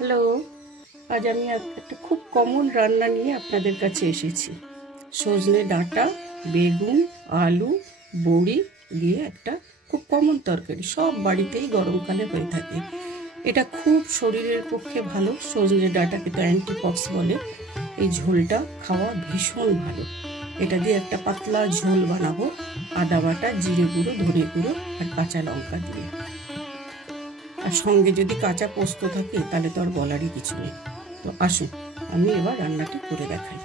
Hello, আজ আমি একটা খুব কমন রান্না নিয়ে আপনাদের কাছে এসেছি। সজনে ডাঁটা, বেগুন, আলু, বড়ি দিয়ে একটা খুব কমন তরকারি, সব বাড়িতেই গরমকালে হয়ে থাকে। এটা খুব শরীরের পক্ষে ভালো। সজনে ডাঁটাকে তো অ্যান্টিপক্স বলে। এই ঝোলটা খাওয়া ভীষণ ভালো। এটা দিয়ে একটা পাতলা ঝোল বানাবো, আদা বাটা, জিরে গুঁড়ো, ধনে গুঁড়ো আর কাঁচা লঙ্কা দিয়ে। আর সঙ্গে যদি কাঁচা পোস্ত থাকে তাহলে তো আর বলারই কিছু নেই। তো আসুন আমি এবার রান্নাটি করে দেখাই।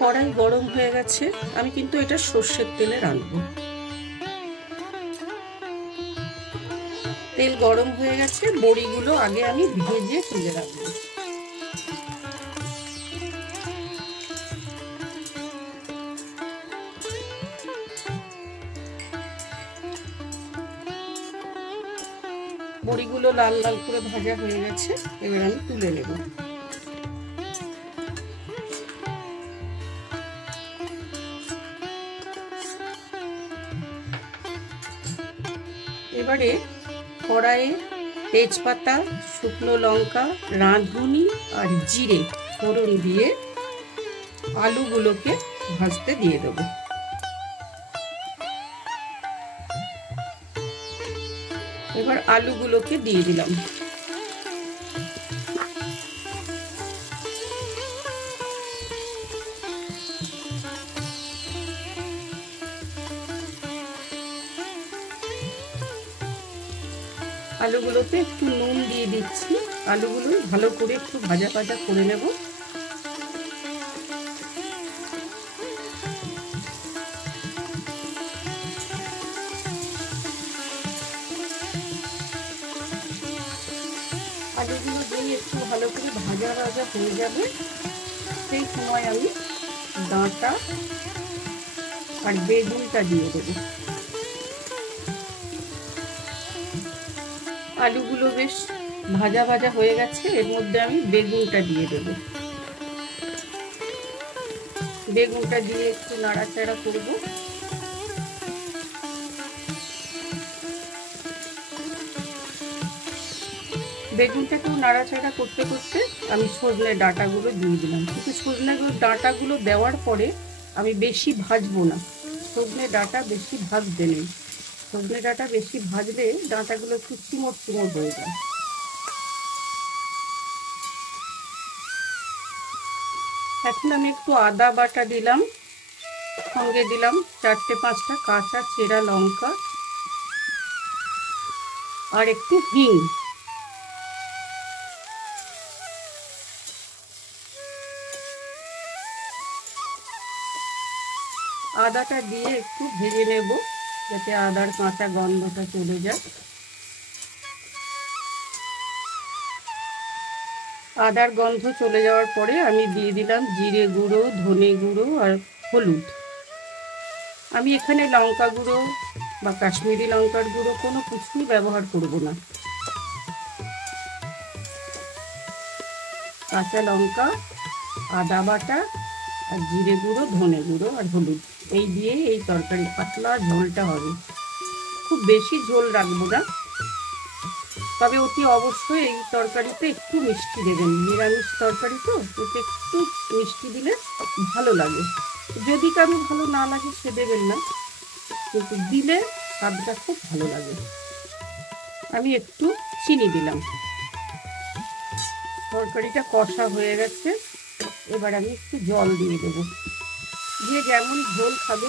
কড়াই গরম হয়ে গেছে, আমি কিন্তু এটা সর্ষের তেলে রান্নবো। তেল গরম হয়ে গেছে, বড়িগুলো আগে আমি ভেজে তুলে রাখবো। বড়িগুলো লাল লাল করে ভাজা হয়ে গেছে, এবার আমি তুলে নেব। এবারে কড়াইয়ে তেজপাতা, শুকনো লঙ্কা, রাঁধুনি আর জিরে ফোড়ন দিয়ে আলুগুলোকে ভাজতে দিয়ে দেবো। এবার আলুগুলোকে দিয়ে দিলাম। আলুগুলোতে একটু নুন দিয়ে দিচ্ছি। আলুগুলো ভালো করে একটু ভাজা ভাজা করে নেব। আলুগুলো দিয়ে একটু ভালো করে ভাজা ভাজা হয়ে যাবে, সেই সময় আমি ডাঁটা আর বেগুনটা দিয়ে দেবো। আলুগুলো বেশ ভাজা ভাজা হয়ে গেছে, এর মধ্যে আমি বেগুনটা দিয়ে দেবো। বেগুনটা দিয়ে একটু নাড়াচাড়া করব। বেগুনটাকে নাড়াচাড়া করতে করতে আমি সজনে ডাঁটাগুলো দিয়ে দিলাম। কিন্তু সজনে ডাঁটাগুলো দেওয়ার পরে আমি বেশি ভাজবো না। সজনে ডাঁটা বেশি ভাজতে নেই। সজনে ডাঁটা বেশি ভাজলে ডাঁটাগুলো একটু চিমড় চিমড় হয়ে যায়। এখন আমি একটু আদা বাটা দিলাম, সঙ্গে দিলাম 4-5টা কাঁচা চেরা লঙ্কা আর একটু হিং। আদাটা দিয়ে একটু ভেজে নেব, যাতে আদার কাঁচা গন্ধটা চলে যায়। আদার গন্ধ চলে যাওয়ার পরে আমি দিয়ে দিলাম জিরে গুঁড়ো, ধনে গুঁড়ো আর হলুদ। আমি এখানে লঙ্কা গুঁড়ো বা কাশ্মীরি লঙ্কার গুঁড়ো কোনো কিছুই ব্যবহার করব না। কাঁচা লঙ্কা, আদা বাটা আর জিরে গুঁড়ো, ধনে গুঁড়ো আর হলুদ, এই দিয়ে এই তরকারি পাতলা ঝোলটা হবে। খুব বেশি ঝোল রাখবো না, তবে অতি অবশ্যই এই তরকারিতে একটু মিষ্টি দেবেন। নিরামিষ তরকারি তো, এতে একটু মিষ্টি দিলে ভালো লাগে। যদি কারো ভালো না লাগে সে দেবেন না, কিন্তু দিলে স্বাদটা খুব ভালো লাগে। আমি একটু চিনি দিলাম। তরকারিটা কষা হয়ে গেছে, এবার আমি একটু জল দিয়ে দেবো। যে যেমন ঝোল খাবে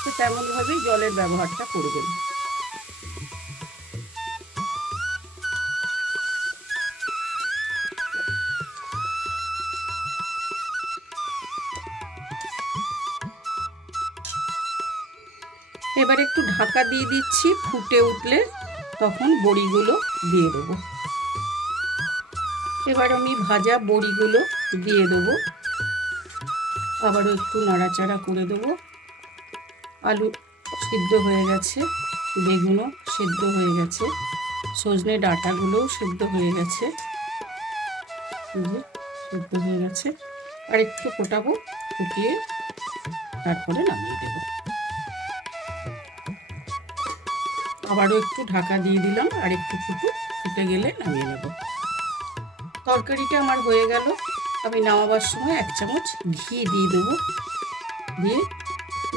সে তেমনভাবেই জলের ব্যবহারটা করবেন। এবার একটু ঢাকা দিয়ে দিচ্ছি, ফুটে উঠলে তখন বড়িগুলো দিয়ে দেবো। এবার আমি ভাজা বড়িগুলো দিয়ে দেবো, আবারও একটু নাড়াচাড়া করে দেবো। আলু সিদ্ধ হয়ে গেছে, বেগুনও সিদ্ধ হয়ে গেছে, সজনে ডাঁটাগুলোও সিদ্ধ হয়ে গেছে, সিদ্ধ হয়ে গেছে। আর একটু ফোটাবো, ফুটিয়ে তারপরে নামিয়ে দেবো। আবারও একটু ঢাকা দিয়ে দিলাম, আর একটু ফুটে গেলে নামিয়ে নেব। তরকারিটা আমার হয়ে গেল। আমি নামাবার সময় 1 চামচ ঘি দিয়ে দেবো, দিয়ে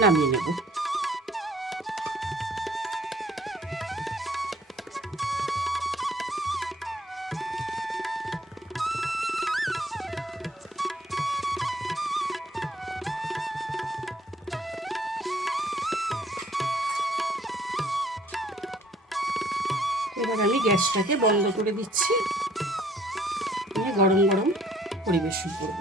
নামিয়ে নেব। এবার আমি গ্যাসটাকে বন্ধ করে দিচ্ছি, গরম গরম পরিবেশন করব।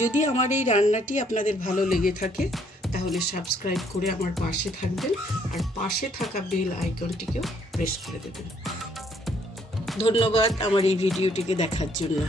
যদি আমার এই রান্নাটি আপনাদের ভালো লেগে থাকে তাহলে সাবস্ক্রাইব করে আমার পাশে থাকবেন, আর পাশে থাকা বেল আইকনটিকেও প্রেস করে দেবেন। ধন্যবাদ আমার এই ভিডিওটিকে দেখার জন্য।